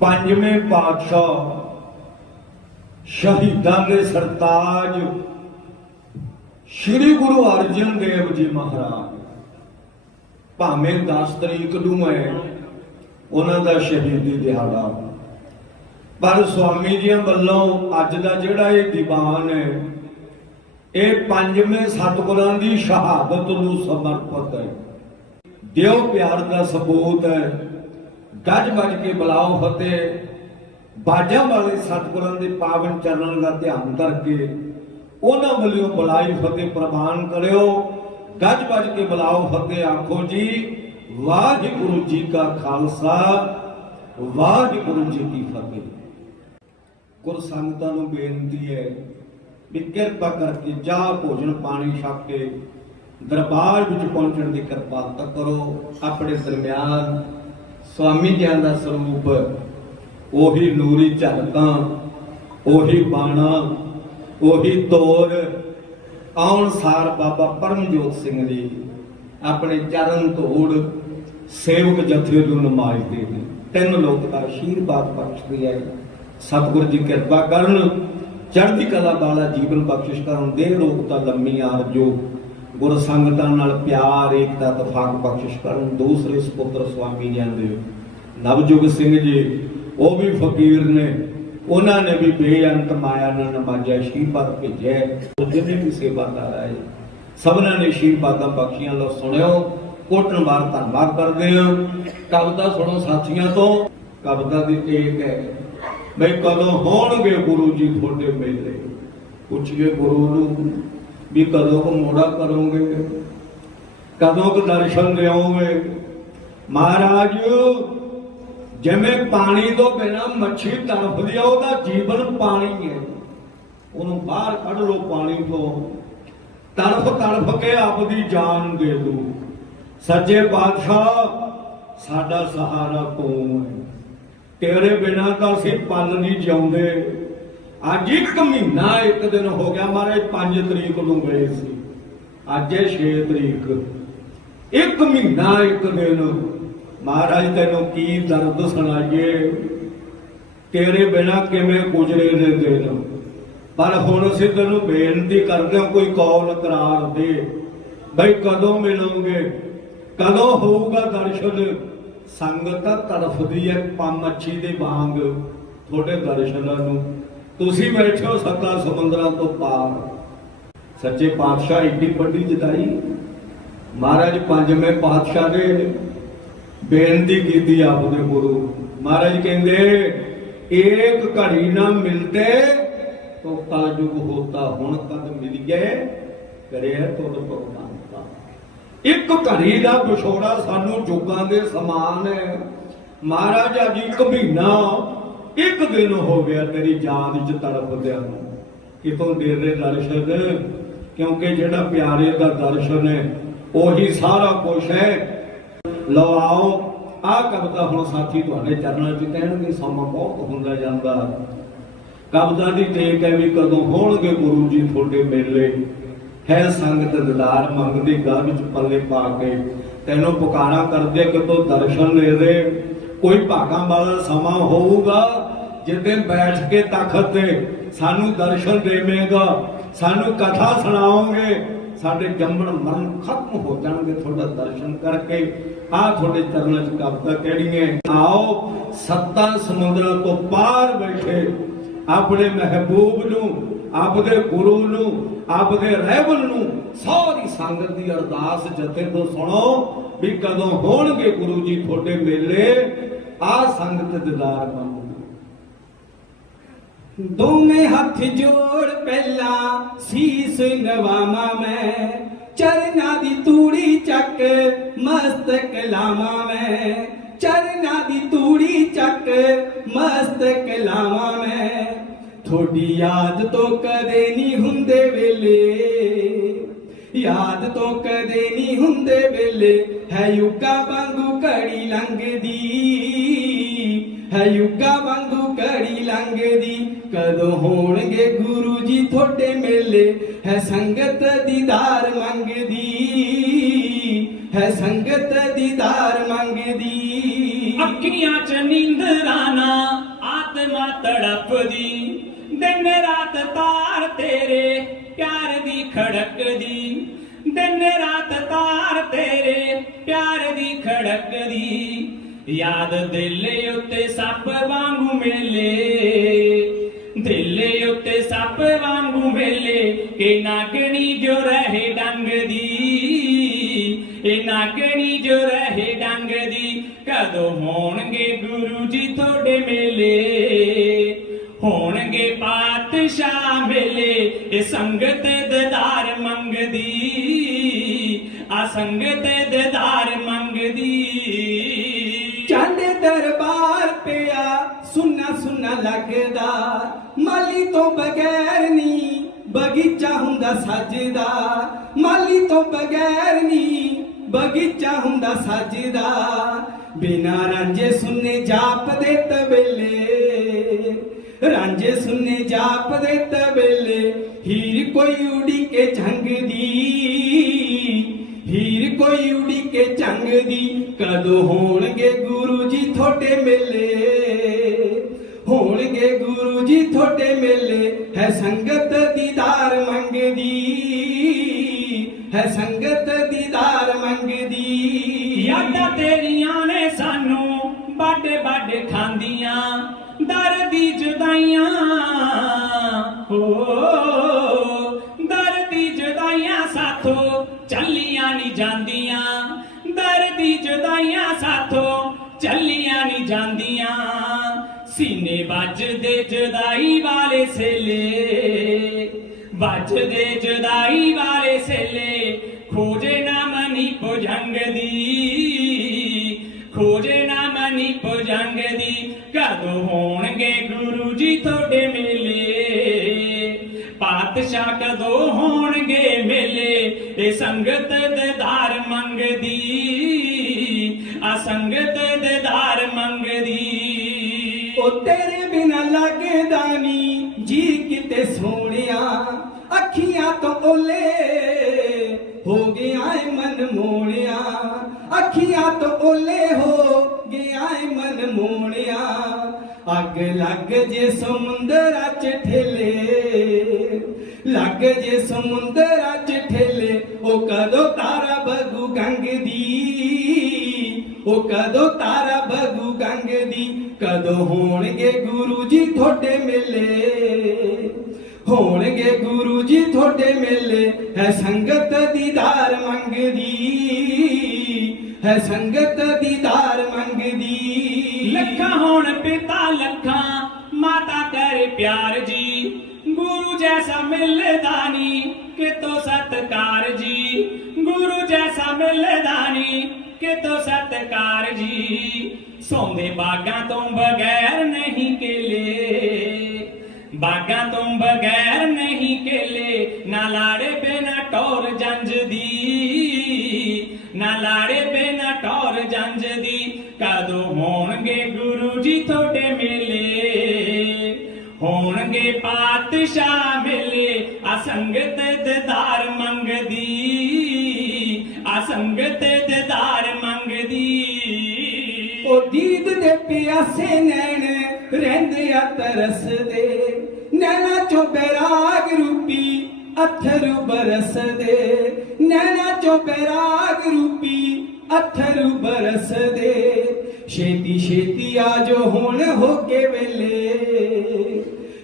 ਪੰਜਵੇਂ ਪਾਤਸ਼ਾਹ ਸ਼ਹੀਦਾਂ ਦੇ ਸਰਤਾਜ ਸ੍ਰੀ ਗੁਰੂ ਅਰਜਨ ਦੇਵ ਜੀ ਮਹਾਰਾਜ। ਭਾਵੇਂ 10 ਤਰੀਕ ਨੂੰ ਹੈ, ਉਹਨਾਂ ਦਾ ਸ਼ਹੀਦੀ ਦਿਹਾੜਾ। ਪਰ ਸਵਾਮੀ ਜੀਆਂ ਵੱਲੋਂ ਅੱਜ ਦਾ ਜਿਹੜਾ ਇਹ ਦੀਵਾਨ ਹੈ, ਇਹ ਪੰਜਵੇਂ ਸਤਿਗੁਰਾਂ ਦੀ ਸ਼ਹਾਦਤ ਨੂੰ ਸਮਰਪਿਤ ਹੈ। ਦਿਓ ਪਿਆਰ ਦਾ ਸਬੂਤ ਹੈ ਗੱਜ ਵੱਜ ਕੇ ਬੁਲਾਓ ਫਤਿਹ। ਬਾਜਾਂ ਵਾਲੇ ਸਤਿਗੁਰਾਂ ਦੇ ਪਾਵਨ ਚਰਨਾਂ ਦਾ ਧਿਆਨ ਕਰਕੇ ਉਹਨਾਂ ਵੱਲੋਂ ਬੁਲਾਈ ਫਤਿਹ ਪ੍ਰਵਾਨ ਕਰਿਓ। ਗੱਜ ਵੱਜ ਕੇ ਬੁਲਾਓ ਫਤਿਹ, ਆਖੋ ਜੀ, ਵਾਹਿਗੁਰੂ ਜੀ ਕਾ ਖਾਲਸਾ, ਵਾਹਿਗੁਰੂ ਜੀ ਕੀ ਫਤਿਹ। ਗੁਰ ਸੰਗਤਾਂ ਨੂੰ ਬੇਨਤੀ ਹੈ ਵੀ ਕਿਰਪਾ ਕਰਕੇ ਚਾਹ, ਭੋਜਨ, ਪਾਣੀ ਛਕ ਕੇ ਦਰਬਾਰ ਵਿੱਚ ਪਹੁੰਚਣ ਦੀ ਕਿਰਪਾਲਤਾ ਕਰੋ। ਆਪਣੇ ਦਰਮਿਆਨ ਸਵਾਮੀ ਜੀ ਦਾ ਸਰੂਪ, ਉਹੀ ਨੂਰੀ ਝਲਕਾਂ, ਉਹੀ ਬਾਣਾ, ਉਹੀ ਤੋਰ। ਆਉਣ ਸਾਰ ਬਾਬਾ ਪਰਮਜੋਤ ਸਿੰਘ ਜੀ ਆਪਣੇ ਚਰਨ ਧੂੜ ਸੇਵਕ ਜਥੇ ਨੂੰ ਨਮਾਜ਼ਦੇ ਨੇ ਤਿੰਨ ਲੋਕ ਦਾ ਆਸ਼ੀਰਵਾਦ ਬਖਸ਼ਦੇ ਹੈ ਸਤਿਗੁਰ ਜੀ ਕਿਰਪਾ ਕਰਨ। ਚੜ੍ਹਦੀ ਕਲਾ ਵਾਲਾ ਜੀਵਨ ਬਖਸ਼ਿਸ਼ ਕਰਨ ਦੇ ਲੋਕ ਤਾਂ ਲੰਮੀ ਆਰਜੋ ਗੁਰ ਸੰਗਤਾਂ ਨਾਲ ਪਿਆਰ, ਏਕਤਾ ਤਫਾਕ ਬਖਸ਼ਿਸ਼ ਕਰਨ, ਦੂਸਰੇ ਸੁਪੁੱਤਰ ਸਵਾਮੀ ਜੀ ਦੇ ਨਵਜੁਗ ਸਿੰਘ ਜੀ, ਉਹ ਵੀ ਫਕੀਰ ਨੇ। ਉਹਨਾਂ ਨੇ ਵੀ ਬੇਅੰਤ ਮਾਇਆ ਨਾਲ ਨਮਾਜ਼ਿਆ ਆਸ਼ੀਰਵਾਦ ਭੇਜਿਆ। ਉਹ ਵੀ ਸੇਵਾਦਾਰ ਆਏ, ਸਭਨਾਂ ਨੇ ਆਸ਼ੀਰਵਾਦਾਂ ਬਖਸ਼ੀਆਂ। ਲੋ ਸੁਣਿਓ ਕੋਟਨ ਵਾਰ ਧੰਨਵਾਦ ਕਰਦੇ ਹਾਂ। ਕਵਿਤਾ ਸੁਣੋ ਸਾਥੀਆਂ ਤੋਂ। ਕਵਿਤਾ ਦੀ ਟੇਕ ਹੈ ਬਈ ਕਦੋਂ ਹੋਣਗੇ ਗੁਰੂ ਜੀ ਤੁਹਾਡੇ ਮੇਲੇ? ਪੁੱਛੀਏ ਗੁਰੂ ਨੂੰ। ਵੀ ਕਦੋਂ ਕੋ ਮੋੜਾ ਕਰੋਗੇ? ਕਦੋਂ ਕੋ ਦਰਸ਼ਨ ਦਿਓਗੇ? ਮਹਾਰਾਜ, ਜਿਵੇਂ ਪਾਣੀ ਤੋਂ ਬਿਨਾ ਮੱਛੀ ਤੜਫਦੀ ਆ, ਉਹਦਾ ਜੀਵਨ ਪਾਣੀ ਹੈ ਉਹਨੂੰ ਬਾਹਰ ਕੱਢ ਲੋ ਪਾਣੀ ਤੋਂ। ਤੜਫ ਤੜਫ ਕੇ ਆਪਦੀ ਜਾਨ ਦੇ ਦੋ। ਸੱਚੇ ਬਾਦਸ਼ਾਹ ਸਾਡਾ ਸਹਾਰਾ ਤੂੰ ਹੈ ਤੇਰੇ ਬਿਨਾ ਤਾਂ ਅਸੀਂ ਪਲ ਨਹੀਂ ਜਿਉਂਦੇ। ਅੱਜ ਇੱਕ ਮਹੀਨਾ ਇੱਕ ਦਿਨ ਹੋ ਗਿਆ ਮਹਾਰਾਜ 5 ਤਰੀਕ ਨੂੰ ਗਏ ਸੀ। ਅੱਜ ਹੈ 6 ਤਰੀਕ। ਇੱਕ ਮਹੀਨਾ ਇੱਕ ਦਿਨ। ਮਹਾਰਾਜ, ਤੈਨੂੰ ਕੀ ਦਰਦ ਸੁਣਾਈਏ ਤੇਰੇ ਬਿਨਾ ਕਿਵੇਂ ਗੁਜ਼ਰੇ ਨੇ ਦਿਨ? ਪਰ ਹੁਣ ਅਸੀਂ ਤੈਨੂੰ ਬੇਨਤੀ ਕਰਦੇ ਹਾਂ, ਕੋਈ ਕੌਲ ਕਰਾਰ ਦੇ। ਬਈ ਕਦੋਂ ਮਿਲੋਗੇ? ਕਦੋਂ ਹੋਊਗਾ ਦਰਸ਼ਨ? ਸੰਗਤ ਤੜਫਦੀ ਹੈ ਪੰਮੱਛੀ ਦੇ ਵਾਂਗ, ਤੁਹਾਡੇ ਦਰਸ਼ਨਾਂ ਨੂੰ। ਤੁਸੀਂ ਬੈਠੇ ਹੋ ਸੱਤਾ ਸਮੁੰਦਰਾਂ ਤੋਂ ਪਾਰ। ਸੱਚੇ ਪਾਤਸ਼ਾਹ ਇੱਡੀ ਵੱਡੀ ਜਦਾਈ ਮਹਾਰਾਜ, ਪੰਜਵੇਂ ਪਾਤਸ਼ਾਹ ਨੇ ਬੇਨਤੀ ਕੀਤੀ ਆਪਦੇ ਗੁਰੂ। ਮਹਾਰਾਜ ਕਹਿੰਦੇ ਏਕ ਘੜੀ ਨਾ ਮਿਲਤੇ ਤੋ ਕਲਯੁਗ ਹੋਤਾ, ਹੁਣ ਕਦ ਮਿਲ ਗਏ ਕਰੇ ਤੁਧ ਭਗਵਾਨਤਾ। ਇੱਕ ਘੜੀ ਦਾ ਵਿਛੋੜਾ ਸਾਨੂੰ ਜੋਗਾਂ ਦੇ ਸਮਾਨ ਹੈ। ਮਹਾਰਾਜ, ਅੱਜ ਇੱਕ ਮਹੀਨਾ ਇੱਕ ਦਿਨ ਹੋ ਗਿਆ ਤੇਰੀ ਯਾਦ ਚ ਤੜਪਦਿਆਂ ਨੂੰ। ਕਿਤੋਂ ਤੇਰੇ ਦਰਸ਼ਨ? ਕਿਉਂਕਿ ਜਿਹੜਾ ਪਿਆਰੇ ਦਾ ਦਰਸ਼ਨ ਹੈ, ਉਹੀ ਸਾਰਾ ਕੁਝ ਹੈ। ਲਓ ਆਓ ਆ ਕਵਿਤਾ ਹੁਣ ਸਾਥੀ ਤੁਹਾਡੇ ਚਰਨਾਂ 'ਚ ਕਹਿਣਗੇ, ਸਮਾਂ ਬਹੁਤ ਹੁੰਦਾ ਜਾਂਦਾ। ਕਵਿਤਾ ਦੀ ਟੇਕ ਹੈ ਵੀ ਕਦੋਂ ਹੋਣਗੇ ਗੁਰੂ ਜੀ ਤੁਹਾਡੇ ਮੇਲੇ? ਹੈ ਸੰਗਤ ਦਿਦਾਰ ਮੰਗਦੀ ਗਾਹ ਵਿੱਚ ਪੱਲੇ ਪਾ ਕੇ, ਤੈਨੂੰ ਪੁਕਾਰਾ ਕਰਦੇ ਕਿਤੋਂ ਦਰਸ਼ਨ ਦੇ ਦੇ ਕੋਈ ਭਾਗਾਂ ਵਾਲਾ ਸਮਾਂ ਹੋਊਗਾ ਜਿੱਦੇ ਬੈਠ ਕੇ ਤਖਤ ਤੇ ਸਾਨੂੰ ਦਰਸ਼ਨ ਦੇਵੇਂਗਾ, ਸਾਨੂੰ ਕਥਾ ਸੁਣਾਓਗੇ, ਸਾਡੇ ਜੰਮਣ ਮਰਨ ਖਤਮ ਹੋ ਜਾਣਗੇ ਤੁਹਾਡਾ ਦਰਸ਼ਨ ਕਰਕੇ। ਆ ਤੁਹਾਡੇ ਚਰਨਾਂ 'ਚ ਕਵਿਤਾ ਕਿਹੜੀ ਹੈ? ਆਓ ਸੱਤਾ ਸਮੁੰਦਰਾਂ ਤੋਂ ਪਾਰ ਬੈਠੇ, ਆਪਣੇ ਮਹਿਬੂਬ ਨੂੰ, ਆਪਦੇ ਗੁਰੂ ਨੂੰ, ਆਪਦੇ ਰਹਿਬਰ ਨੂੰ ਸਾਰੀ ਸੰਗਤ ਦੀ ਅਰਦਾਸ ਜਥੇ ਤੋਂ ਸੁਣੋ ਵੀ ਕਦੋਂ ਹੋਣਗੇ ਗੁਰੂ ਜੀ ਤੁਹਾਡੇ ਮੇਲੇ? ਆ ਸੰਗਤ ਦਿਦਾਰ ਮੰਗੋ ਦੋਵੇਂ ਹੱਥ ਜੋੜ ਪਹਿਲਾਂ ਸੀਸ ਨਵਾਵਾਂ ਮੈਂ, ਚਰਨਾਂ ਦੀ ਤੂੜੀ ਚੱਕ ਮਸਤਕ ਲਾਵਾਂ ਮੈਂ। ਚਰਨਾਂ ਦੀ ਤੂੜੀ ਚੱਕ ਮਸਤਕ ਲਾਵਾਂ ਮੈਂ। ਥੋੜੀ ਯਾਦ ਤੋਂ ਕਦੇ ਨਹੀਂ ਹੁੰਦੇ ਵੇਲੇ। ਯਾਦ ਤੋਂ ਕਦੇ ਨਹੀਂ ਹੁੰਦੇ ਵੇਲੇ। ਹੈ ਯੁੱਗਾ ਵਾਂਗੂ ਘੜੀ ਲੰਘਦੀ। ਹੈ ਯੁੱਗਾ ਵਾਂਗੂ ਘੜੀ ਲੰਘਦੀ। ਕਦੋਂ ਹੋਣਗੇ ਗੁਰੂ ਜੀ ਤੁਹਾਡੇ ਮੇਲੇ? ਹੈ ਸੰਗਤ ਦੀਦਾਰ ਮੰਗਦੀ। ਹੈ ਸੰਗਤ ਦੀਦਾਰ ਮੰਗਦੀ। ਅੱਖੀਆਂ ਚ ਨੀਂਦਰਾਂ ਨਾ, ਆਤਮਾ ਤੜਪਦੀ। ਦਿਨ ਰਾਤ ਤਾਰ ਤੇਰੇ ਪਿਆਰ ਦੀ ਖੜਕਦੀ ਦਿਨ ਰਾਤ ਤਾਰ ਤੇਰੇ, ਪਿਆਰ ਦੀ ਖੜਕਦੀ ਯਾਦ ਦਿਲ ਉੱਤੇ ਸੱਪ ਵਾਂਗੂ ਮੇਲੇ। ਦਿਲ ਉੱਤੇ ਸੱਪ ਵਾਂਗੂ ਮੇਲੇ। ਕਿ ਨਾਗਣੀ ਜੋ ਰਹੇ ਡੰਗ ਦੀ। ਇਹ ਨਾਗਣੀ ਜੋ ਰਹੇ ਡੰਗ ਦੀ। ਕਦੋਂ ਹੋਣਗੇ ਗੁਰੂ ਜੀ ਤੁਹਾਡੇ ਮੇਲੇ? ਪਾਤਸ਼ਾਹ ਮੇਲੇ ਇਹ ਸੰਗਤ ਦਦਾਰ ਮੰਗਦੀ, ਆ ਸੰਗਤ ਦਦਾਰ ਮੰਗਦੀ। ਚੰਦ ਦਰਬਾਰ ਪਿਆ, ਸੁਨਾ ਸੁਨਾ ਲੱਗਦਾ। ਮਾਲੀ ਤੋਂ ਬਗੈਰ ਨਹੀਂ ਬਗੀਚਾ ਹੁੰਦਾ ਸਜਦਾ। ਮਾਲੀ ਤੋਂ ਬਗੈਰ ਨਹੀਂ ਬਗੀਚਾ ਹੁੰਦਾ ਸਜਦਾ। ਬਿਨਾ ਰਾਂਝੇ ਸੁਨੇ ਜਾਪਦੇ ਤਬੇਲੇ ਰਾਂਝੇ ਸੁਨੇ ਜਾਪਦੇ ਤਬੇਲੇ, ਹੀਰ ਕੋਈ ਉਡੀ ਕੇ ਝੰਗਦੀ ਹੀਰ ਕੋਈ ਉਡੀ ਕੇ ਝੰਗਦੀ ਕਦੋਂ ਹੋਣਗੇ ਗੁਰੂ ਜੀ ਤੁਹਾਡੇ ਮੇਲੇ? ਹੋਣਗੇ ਗੁਰੂ ਜੀ ਤੁਹਾਡੇ ਮੇਲੇ, ਹੈ ਸੰਗਤ ਦੀਦਾਰ ਮੰਗਦੀ। ਹੈ ਸੰਗਤ ਦੀਦਾਰ ਮੰਗਦੀ। ਯਾਦਾਂ ਤੇਰੀਆਂ ਜਾਂਦੀਆਂ, ਦਰ ਜੁਦਾਈਆਂ ਸਾਥੋਂ ਚੱਲੀਆਂ ਨਹੀਂ ਜਾਂਦੀਆਂ। ਸੀਨੇ ਵੱਜਦੇ ਜੁਦਾਈ ਵਾਲੇ ਸੇਲੇ, ਵੱਜਦੇ ਜੁਦਾਈ ਵਾਲੇ ਸੇਲੇ, ਖੋਜੇ ਨਾ ਮਨੀ ਭੁਜੰਗ ਦੀ ਖੋਜੇ ਨਾ ਮਨੀ ਭੁਜੰਗ ਦੀ ਕਦੋਂ ਹੋਣਗੇ ਗੁਰੂ ਜੀ ਤੁਹਾਡੇ ਮੇਲੇ? ਪਾਤਸ਼ਾਹ ਕਦੋਂ ਹੋਣਗੇ ਮੇਲੇ ਇਹ ਸੰਗਤ ਦਿਦਾਰ ਮੰਗਦੀ। ਆ ਸੰਗਤ ਦੇ ਦਿਦਾਰ ਮੰਗਦੀ। ਉਹ ਤੇਰੇ ਬਿਨਾ ਲੱਗਦਾ ਨੀ ਜੀ ਕਿਤੇ ਸੋਹਣਿਆ ਅੱਖੀਆਂ ਤੋਂ ਓਲੇ। ਹੋ ਗਿਆ ਏ ਮਨ ਮੋਹਣਿਆ ਅੱਖੀਆਂ ਤੋਂ ਓਲੇ ਹੋ ਗਿਆ ਏ ਮਨ ਮੋਣਿਆ ਅੱਗ ਲੱਗ ਜੇ ਸਮੁੰਦਰਾਂ ਚ ਠੇਲੇ। ਲੱਗ ਜੇ ਸਮੁੰਦਰਾਂ ਚ ਠੇਲੇ, ਉਹ ਕਦੋਂ ਤਾਰਾ ਬਗੂ ਗੰਗ ਦੀ ਉਹ ਕਦੋਂ ਤਾਰਾ ਬਗੂ ਗੰਗ ਦੀ ਕਦੋਂ ਹੋਣਗੇ ਗੁਰੂ ਜੀ ਤੁਹਾਡੇ ਮੇਲੇ? ਹੋਣਗੇ ਗੁਰੂ ਜੀ ਤੁਹਾਡੇ ਮੇਲੇ, ਹੈ ਸੰਗਤ ਦੀਦਾਰ ਮੰਗਦੀ। ਹੈ ਸੰਗਤ ਦੀਦਾਰ ਮੰਗਦੀ। ਲੱਖਾਂ ਹੋਣ ਪਿਤਾ ਲੱਖਾਂ, ਮਾਤਾ ਕਰੇ ਪਿਆਰ ਜੀ। ਗੁਰੂ ਜੈਸਾ ਮਿਲਦਾ ਨੀ ਕਿਤੋਂ ਸਤਕਾਰ ਜੀ ਗੁਰੂ ਜੈਸਾ ਮਿਲਦਾ ਨੀ ਕਿਤੋਂ ਸਤਕਾਰ ਜੀ ਸੌਂਦੇ ਬਾਗਾਂ ਤੋਂ ਬਗੈਰ ਨਹੀਂ ਕੇਲੇ ਬਾਗਾਂ ਤੋਂ ਬਗੈਰ ਨਹੀਂ ਕੇਲੇ ਨਾ ਲਾੜੇ ਪਾਤਸ਼ਾਹ ਮੇਲੇ ਆ ਸੰਗਤ ਦਿਦਾਰ ਮੰਗਦੀ ਆ ਸੰਗਤ ਦਿਦਾਰ ਮੰਗਦੀ। ਉਹ ਦੀਦ ਦੇ ਪਿਆਸੇ ਨੈਣ ਰਹਿੰਦੇ ਆ ਤਰਸਦੇ ਨੈਣਾ ਚੋਂ ਬੈਰਾਗ ਰੂਪੀ ਅਥਰੂ ਬਰਸਦੇ ਨੈਣਾ ਚੋਂ ਬੈਰਾਗ ਰੂਪੀ ਅਥਰੂ ਬਰਸਦੇ ਛੇਤੀ ਛੇਤੀ ਆ ਜੋ ਹੁਣ ਹੋ ਕੇ ਵੇਲੇ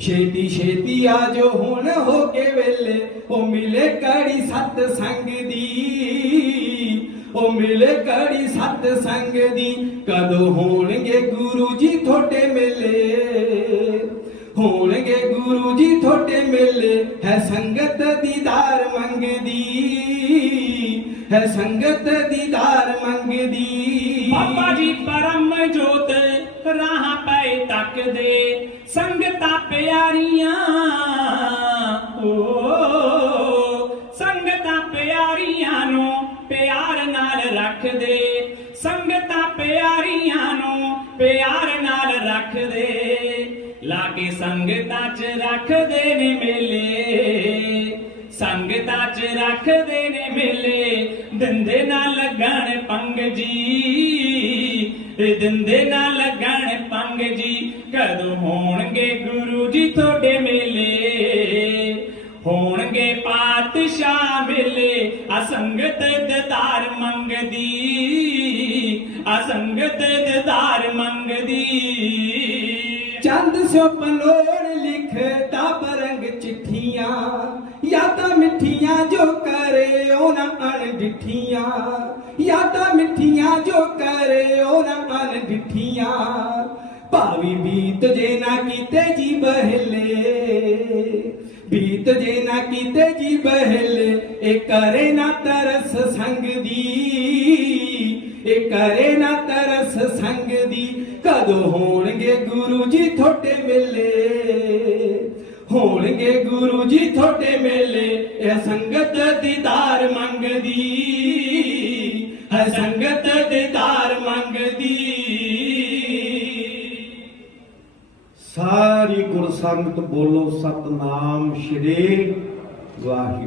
ਛੇਤੀ ਛੇਤੀ ਆ ਜੋ ਹੁਣ ਹੋ ਕੇ ਵੇਲੇ। ਉਹ ਮਿਲੇ ਕੜੀ ਸਤ ਸੰਗ ਦੀ। ਉਹ ਮਿਲੇ ਕੜੀ ਸਤ ਸੰਗ ਦੀ। ਕਦੋਂ ਹੋਣਗੇ ਗੁਰੂ ਜੀ ਤੁਹਾਡੇ ਮੇਲੇ? ਹੋਣਗੇ ਗੁਰੂ ਜੀ ਤੁਹਾਡੇ ਮੇਲੇ। ਹੈ ਸੰਗਤ ਦੀਦਾਰ ਮੰਗਦੀ। ਹੈ ਸੰਗਤ ਦੀਦਾਰ ਮੰਗਦੀ। ਬਾਬਾ ਜੀ ਪਰਮ ਜੋਤ ਰਾਹਾਂ ਪਏ ਤੱਕਦੇ। ਸੰਗਤ ਪਿਆਰ ਨਾਲ ਰੱਖਦੇ, ਲਾ ਸੰਗਤਾਂ 'ਚ ਰੱਖਦੇ ਨੇ ਮੇਲੇ। ਸੰਗਤਾਂ ਚ ਰੱਖਦੇ ਨੇ ਮੇਲੇ, ਦਿੰਦੇ ਨਾ ਲੱਗਣ ਪੰਗ ਜੀ। ਦਿੰਦੇ ਨਾ ਲੱਗਣ ਪੰਗ ਜੀ, ਕਦੋਂ ਹੋਣਗੇ ਗੁਰੂ ਜੀ ਤੁਹਾਡੇ ਮੇਲੇ? ਹੋਣਗੇ ਪਾਤਸ਼ਾਹ ਮੇਲੇ ਅਸੰਗਤ ਦਤਾਰ ਮੰਗਦੀ, ਅਸੰਗਤ ਦਤਾਰ ਮੰਗਦੀ। ਚੰਦ ਸਿਓ ਪਲੋੜ ਲਿਖਦਾ ਬਰੰਗ ਚਿੱਠੀਆਂ, ਯਾਦਾਂ ਮਿੱਠੀਆਂ ਜੋ ਕਰੇ ਉਹਨਾਂ ਅਣਡਿੱਠੀਆਂ ਯਾਦਾਂ ਮਿੱਠੀਆਂ ਜੋ ਕਰੇ ਉਹਨਾਂ ਅਣਡਿੱਠੀਆਂ ਭਾਵੀ ਬੀਤ ਜੇ ਨਾ ਕੀਤੇ ਜੀ ਬਹਿਲੇ ਬੀਤ ਨਾ ਕੀਤੇ ਜੀ ਬਹਿਲੇ, ਇਹ ਕਰੇ ਨਾ ਤਰਸ ਸੰਗ ਦੀ। ਇਹ ਕਰੇ ਨਾ ਤਰਸ ਸੰਗ ਦੀ। ਕਦੋਂ ਹੋਣਗੇ ਗੁਰੂ ਜੀ ਤੁਹਾਡੇ ਮੇਲੇ? ਹੋਣਗੇ ਗੁਰੂ ਜੀ ਤੁਹਾਡੇ ਮੇਲੇ, ਇਹ ਸੰਗਤ ਦੀਦਾਰ ਮੰਗਦੀ। ਸੰਤ ਬੋਲੋ ਸਤਨਾਮ ਸ਼੍ਰੀ ਵਾਹਿਗੁਰੂ।